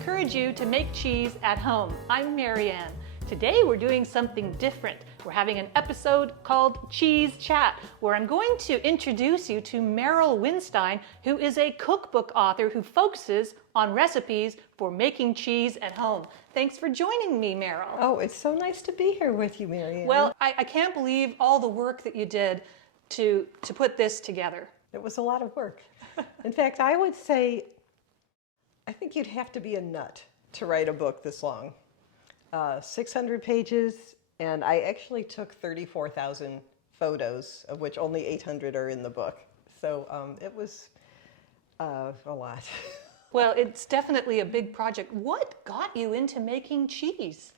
encourage you to make cheese at home. I'm Marianne. Today we're doing something different. We're having an episode called Cheese Chat, where I'm going to introduce you to Merryl Winstein, who is a cookbook author who focuses on recipes for making cheese at home. Thanks for joining me, Merryl. Oh, it's so nice to be here with you, Marianne. Well, I can't believe all the work that you did to put this together. It was a lot of work. In fact, I would say, I think you'd have to be a nut to write a book this long. 600 pages, and I actually took 34,000 photos, of which only 800 are in the book. So it was a lot. Well, it's definitely a big project. What got you into making cheese?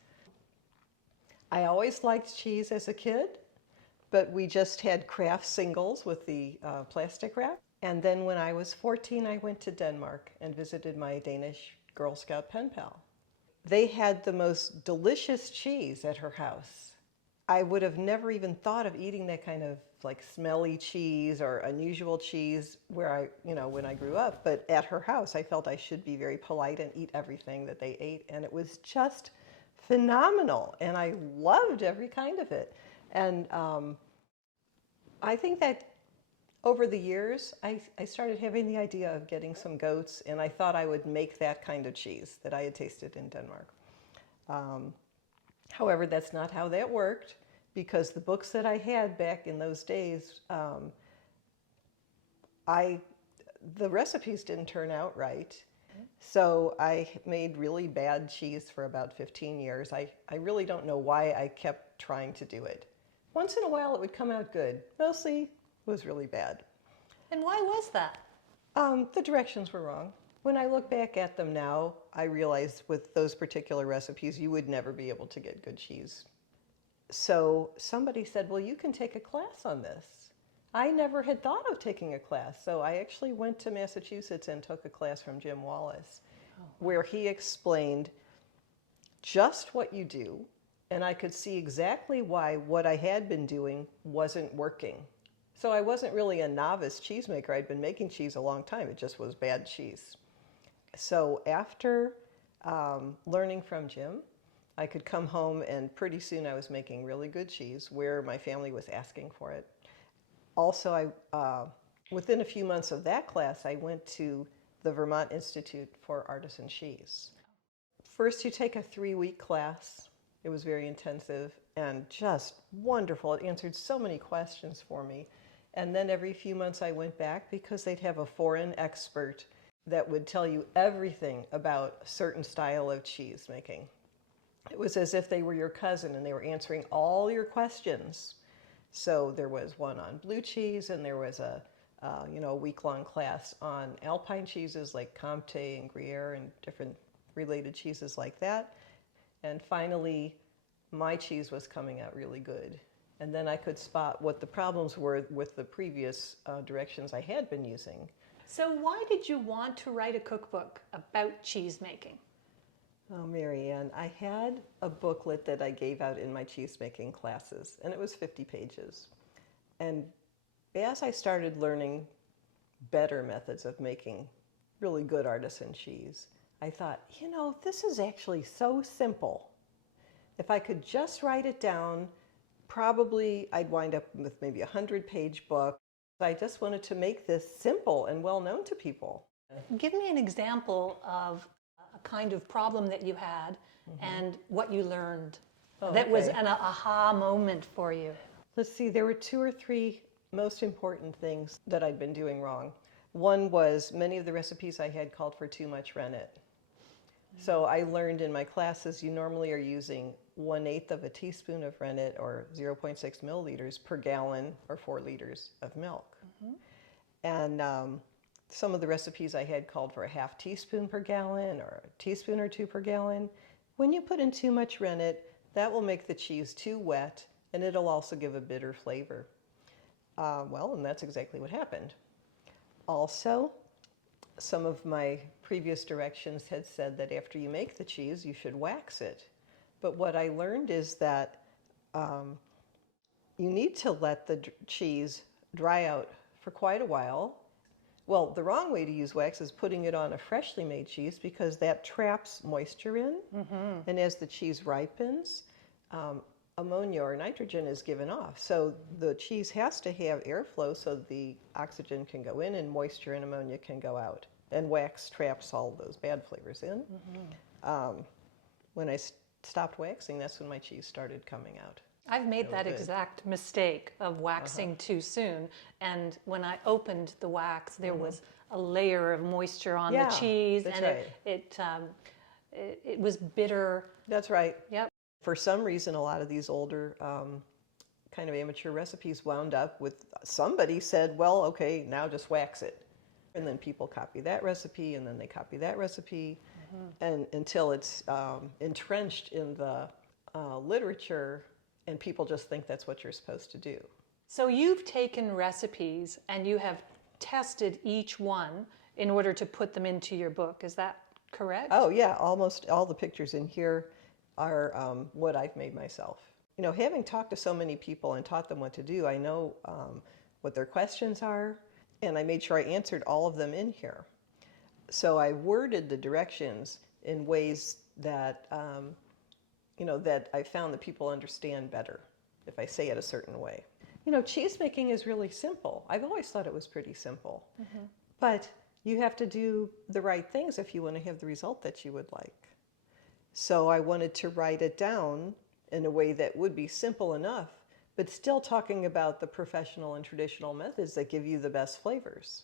I always liked cheese as a kid, but we just had craft singles with the plastic wrap. And then when I was 14, I went to Denmark and visited my Danish Girl Scout pen pal. They had the most delicious cheese at her house. I would have never even thought of eating that kind of like smelly cheese or unusual cheese where when I grew up. But at her house, I felt I should be very polite and eat everything that they ate. And it was just phenomenal. And I loved every kind of it. And I think that over the years, I started having the idea of getting some goats, and I thought I would make that kind of cheese that I had tasted in Denmark. However, that's not how that worked, because the books that I had back in those days, the recipes didn't turn out right. So I made really bad cheese for about 15 years. I really don't know why I kept trying to do it. Once in a while, it would come out good. Mostly, was really bad. And why was that? The directions were wrong. When I look back at them now, I realize with those particular recipes, you would never be able to get good cheese. So somebody said, well, you can take a class on this. I never had thought of taking a class. So I actually went to Massachusetts and took a class from Jim Wallace, where he explained just what you do. And I could see exactly why what I had been doing wasn't working. So I wasn't really a novice cheesemaker. I'd been making cheese a long time. It just was bad cheese. So after learning from Jim, I could come home and pretty soon I was making really good cheese where my family was asking for it. Also, within a few months of that class, I went to the Vermont Institute for Artisan Cheese. First, you take a 3-week class. It was very intensive and just wonderful. It answered so many questions for me. And then every few months I went back because they'd have a foreign expert that would tell you everything about a certain style of cheese making. It was as if they were your cousin and they were answering all your questions. So there was one on blue cheese, and there was a week-long class on alpine cheeses like Comte and Gruyere and different related cheeses like that. And finally, my cheese was coming out really good. And then I could spot what the problems were with the previous directions I had been using. So why did you want to write a cookbook about cheese making? Oh, Marianne, I had a booklet that I gave out in my cheesemaking classes, and it was 50 pages. And as I started learning better methods of making really good artisan cheese, I thought, this is actually so simple. If I could just write it down, probably I'd wind up with maybe a 100-page book. I just wanted to make this simple and well known to people. Give me an example of a kind of problem that you had and what you learned that was an aha moment for you. Let's see, there were 2 or 3 most important things that I'd been doing wrong. One was many of the recipes I had called for too much rennet. So I learned in my classes you normally are using 1/8 of a teaspoon of rennet or 0.6 milliliters per gallon or 4 liters of milk. And some of the recipes I had called for a 1/2 teaspoon per gallon or a teaspoon or 2 per gallon. When you put in too much rennet, that will make the cheese too wet, and it'll also give a bitter flavor. And that's exactly what happened. Also, some of my previous directions had said that after you make the cheese, you should wax it. But what I learned is that you need to let the cheese dry out for quite a while. Well, the wrong way to use wax is putting it on a freshly made cheese because that traps moisture in. And as the cheese ripens, ammonia or nitrogen is given off. So the cheese has to have airflow so the oxygen can go in and moisture and ammonia can go out. And wax traps all those bad flavors in. When I stopped waxing, that's when my cheese started coming out. I've made that exact mistake of waxing too soon, and when I opened the wax, there was a layer of moisture on the cheese, and it was bitter. That's right. Yep. For some reason, a lot of these older kind of amateur recipes wound up with somebody said, well, okay, now just wax it. And then people copy that recipe, and then they copy that recipe, and until it's entrenched in the literature, and people just think that's what you're supposed to do. So you've taken recipes and you have tested each one in order to put them into your book. Is that correct? Oh yeah, almost all the pictures in here are what I've made myself. You know, having talked to so many people and taught them what to do, I know what their questions are, and I made sure I answered all of them in here. So I worded the directions in ways that you know, that I found that people understand better if I say it a certain way. You know, cheese making is really simple. I've always thought it was pretty simple. But you have to do the right things if you want to have the result that you would like. So I wanted to write it down in a way that would be simple enough, but still talking about the professional and traditional methods that give you the best flavors.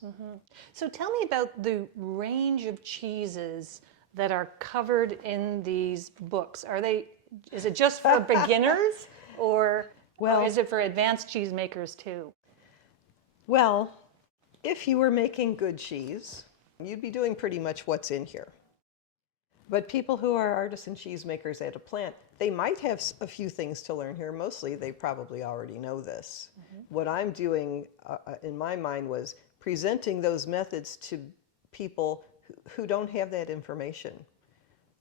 So tell me about the range of cheeses that are covered in these books. Is it just for beginners, or is it for advanced cheesemakers too? Well, if you were making good cheese, you'd be doing pretty much what's in here. But people who are artisan cheesemakers at a plant, they might have a few things to learn here. Mostly, they probably already know this. What I'm doing in my mind was presenting those methods to people who don't have that information.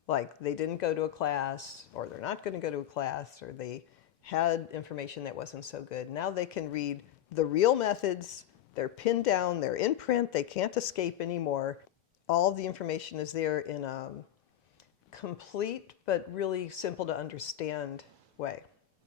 Like they didn't go to a class, or they're not going to go to a class, or they had information that wasn't so good. Now they can read the real methods, they're pinned down, they're in print, they can't escape anymore. All the information is there in a complete but really simple to understand way.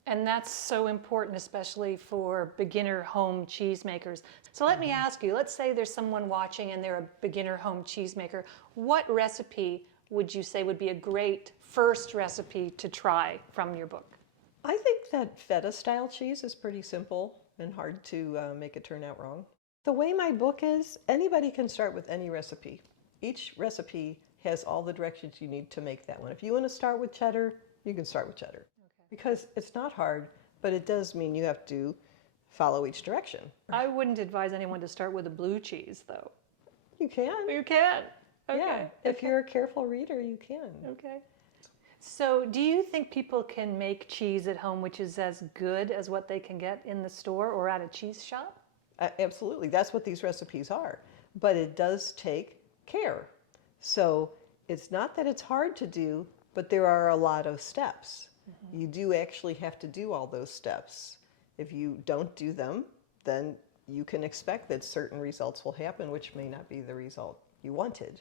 And that's so important, especially for beginner home cheesemakers. So let me ask you, let's say there's someone watching and they're a beginner home cheesemaker. What recipe would you say would be a great first recipe to try from your book? I think that feta style cheese is pretty simple and hard to make it turn out wrong. The way my book is, anybody can start with any recipe. Each recipe has all the directions you need to make that one. If you want to start with cheddar, you can start with cheddar. Because it's not hard, but it does mean you have to follow each direction. I wouldn't advise anyone to start with a blue cheese, though. You can. You can. Okay. Yeah, if you're a careful reader, you can. Okay. So do you think people can make cheese at home which is as good as what they can get in the store or at a cheese shop? Absolutely. That's what these recipes are. But it does take care. So it's not that it's hard to do, but there are a lot of steps. You do actually have to do all those steps. If you don't do them, then you can expect that certain results will happen, which may not be the result you wanted.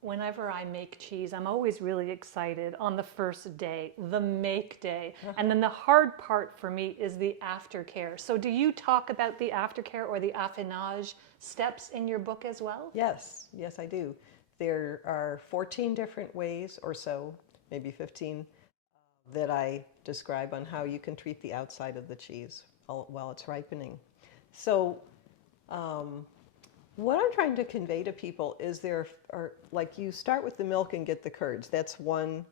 Whenever I make cheese, I'm always really excited on the first day, the make day. And then the hard part for me is the aftercare. So do you talk about the aftercare or the affinage steps in your book as well? Yes, I do. There are 14 different ways or so, maybe 15, that I describe on how you can treat the outside of the cheese while it's ripening. So what I'm trying to convey to people is like you start with the milk and get the curds. That's one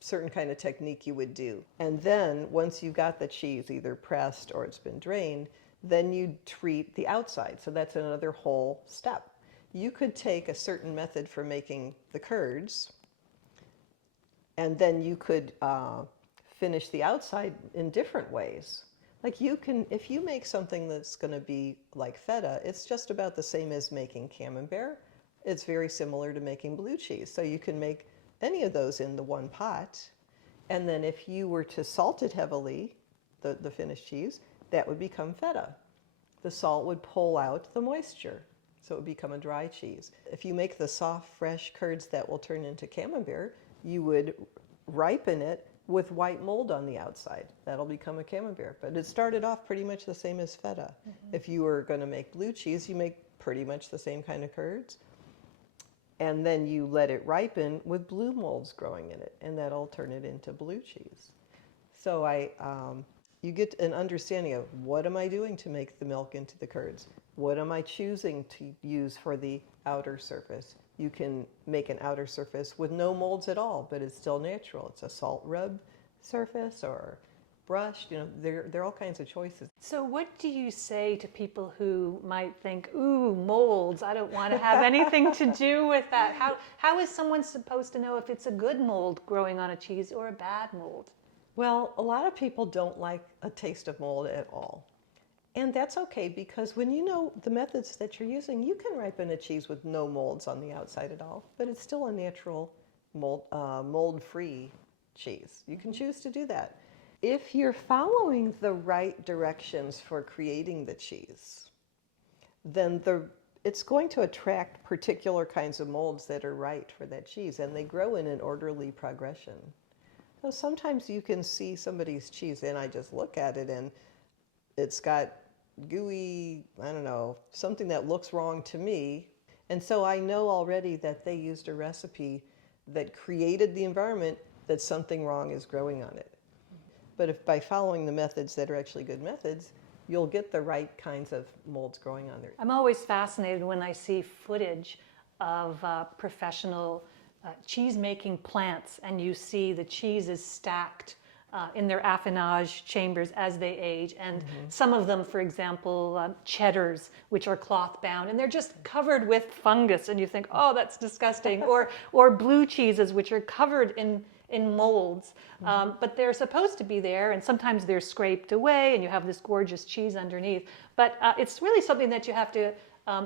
certain kind of technique you would do. And then once you've got the cheese either pressed or it's been drained, then you treat the outside. So that's another whole step. You could take a certain method for making the curds, and then you could finish the outside in different ways. Like you can, if you make something that's going to be like feta, it's just about the same as making camembert. It's very similar to making blue cheese. So you can make any of those in the one pot. And then if you were to salt it heavily, the finished cheese, that would become feta. The salt would pull out the moisture, so it would become a dry cheese. If you make the soft, fresh curds that will turn into camembert, you would ripen it with white mold on the outside. That'll become a camembert. But it started off pretty much the same as feta. If you were going to make blue cheese, you make pretty much the same kind of curds. And then you let it ripen with blue molds growing in it, and that'll turn it into blue cheese. So you get an understanding of what am I doing to make the milk into the curds? What am I choosing to use for the outer surface? You can make an outer surface with no molds at all, but it's still natural. It's a salt rub surface or brushed. You know, there are all kinds of choices. So what do you say to people who might think, ooh, molds, I don't want to have anything to do with that? How is someone supposed to know if it's a good mold growing on a cheese or a bad mold? Well, a lot of people don't like a taste of mold at all. And that's okay, because when you know the methods that you're using, you can ripen a cheese with no molds on the outside at all, but it's still a natural mold-free cheese. You can choose to do that. If you're following the right directions for creating the cheese, then it's going to attract particular kinds of molds that are right for that cheese, and they grow in an orderly progression. So sometimes you can see somebody's cheese, and I just look at it, and it's got gooey, I don't know, something that looks wrong to me. And so I know already that they used a recipe that created the environment that something wrong is growing on it. But if by following the methods that are actually good methods, you'll get the right kinds of molds growing on there. I'm always fascinated when I see footage of professional cheese-making plants, and you see the cheeses stacked in their affinage chambers as they age, and some of them, for example, cheddars, which are cloth bound, and they're just covered with fungus, and you think, oh, that's disgusting. or blue cheeses, which are covered in molds, but they're supposed to be there, and sometimes they're scraped away, and you have this gorgeous cheese underneath. But it's really something that you have to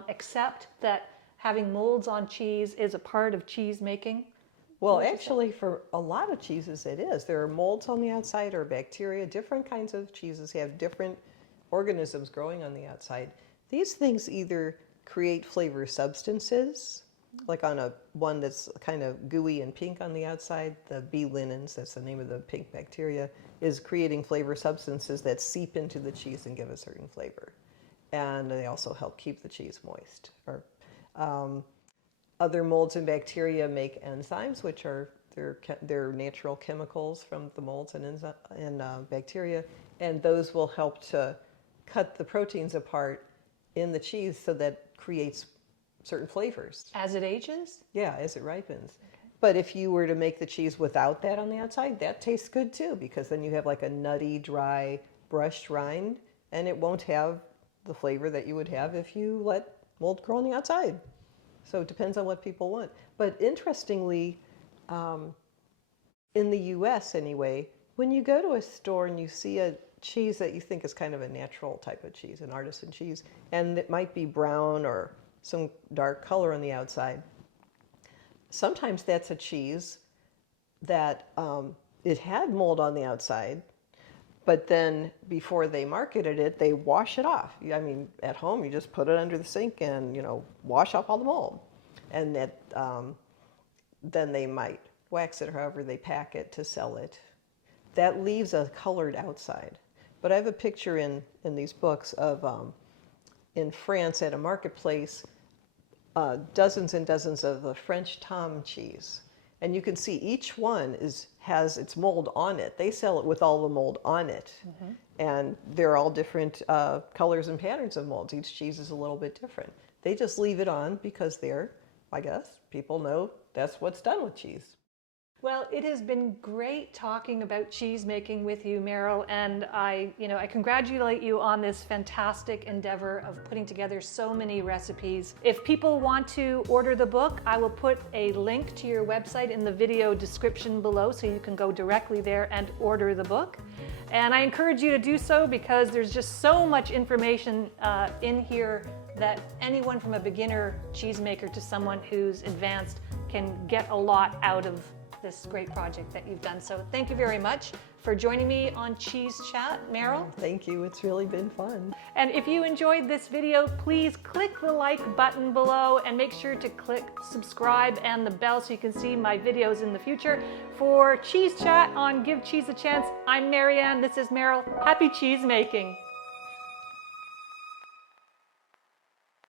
accept, that having molds on cheese is a part of cheese making. Well, actually, for a lot of cheeses, it is. There are molds on the outside, or bacteria. Different kinds of cheeses have different organisms growing on the outside. These things either create flavor substances, like on one that's kind of gooey and pink on the outside, the B. linens, that's the name of the pink bacteria, is creating flavor substances that seep into the cheese and give a certain flavor. And they also help keep the cheese moist. Or other molds and bacteria make enzymes, which are they're natural chemicals from the molds and bacteria, and those will help to cut the proteins apart in the cheese, so that creates certain flavors. As it ages? Yeah, as it ripens. Okay. But if you were to make the cheese without that on the outside, that tastes good too, because then you have like a nutty, dry, brushed rind, and it won't have the flavor that you would have if you let mold grow on the outside. So it depends on what people want. But interestingly, in the US anyway, when you go to a store and you see a cheese that you think is kind of a natural type of cheese, an artisan cheese, and it might be brown or some dark color on the outside, sometimes that's a cheese that it had mold on the outside, but then before they marketed it, they wash it off. I mean, at home, you just put it under the sink and, wash off all the mold. And that, then they might wax it, or however they pack it to sell it. That leaves a colored outside. But I have a picture in these books of, in France at a marketplace, dozens and dozens of the French Tom cheese. And you can see each one has its mold on it. They sell it with all the mold on it. And they're all different colors and patterns of molds. Each cheese is a little bit different. They just leave it on because I guess, people know that's what's done with cheese. Well, it has been great talking about cheese making with you, Merryl, and I congratulate you on this fantastic endeavor of putting together so many recipes. If people want to order the book, I will put a link to your website in the video description below, so you can go directly there and order the book. And I encourage you to do so, because there's just so much information in here that anyone from a beginner cheesemaker to someone who's advanced can get a lot out of this great project that you've done. So thank you very much for joining me on Cheese Chat, Merrill. Thank you. It's really been fun. And if you enjoyed this video, please click the like button below and make sure to click subscribe and the bell so you can see my videos in the future. For Cheese Chat on Give Cheese a Chance, I'm Marianne. This is Merrill. Happy cheese making.